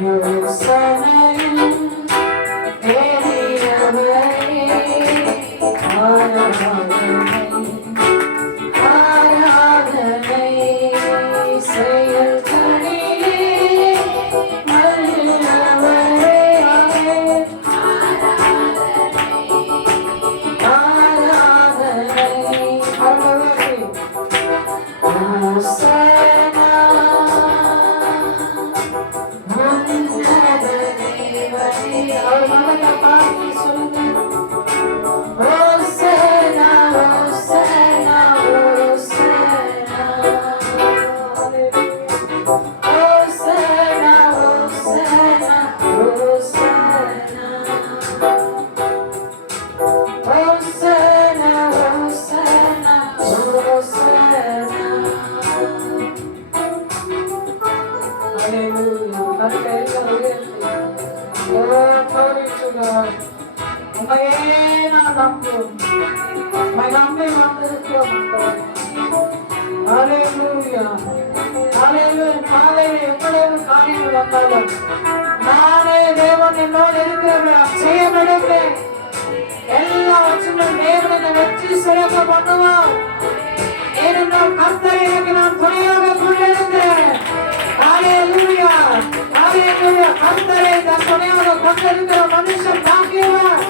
You're உண்மையே நான் நம்பும் உம்மை நம்பி வந்திருக்கிறோம் ஹalleluya காலையில் எவ்வளவு காரியங்கள் வந்தாலும் நானே தேவன் என்னோடு இருக்கிறவர் செய்ய எடுப்பேன் எல்லாவற்றிலும் தேவனை என்னை வெற்றி சிறக்க பண்ணுவார் ஏனென்றால் கர்த்தரை எனக்கு நான் துணையாக கர்த்தரை தன் துணையாக கொண்டிருக்கிற மனுஷன் பாக்கியவான்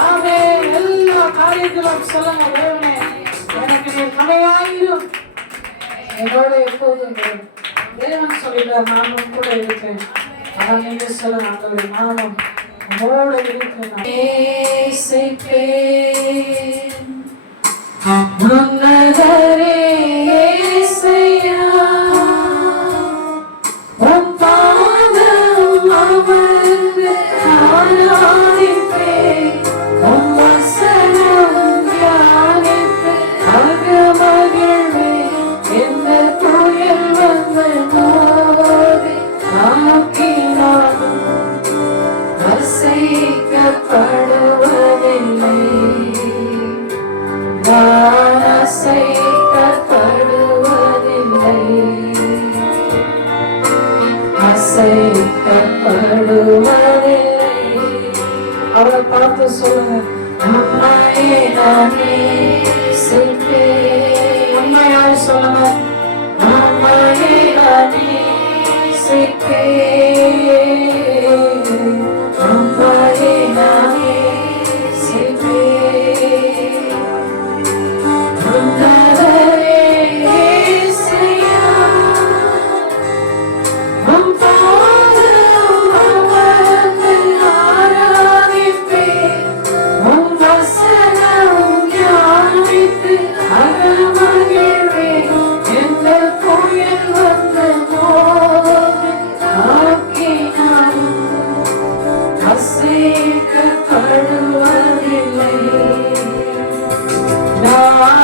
ஆமே எல்லா காரியத்திலும் சொல்லுங்க தேவனே எனக்கு நீ துணையாயிரும் என்னோட எப்போதும் தேவன் சொல்லிட்டார் நானும் கூட இருக்கேன் ஆனால் நீங்க சொல்லுங்க ஆண்டவரே நானும் உங்களோட இருப்பேன். உன்னதரே அசைக்கப்படுவதில்லை. அசைக்கப்படுவதில்லை அவரை பார்த்து சொல்லுங்க உண்மையே நானே சிப்பேன் உண்மையாய் சொல்லுங்க உண்மையே நானே சிப்பேன் Allah.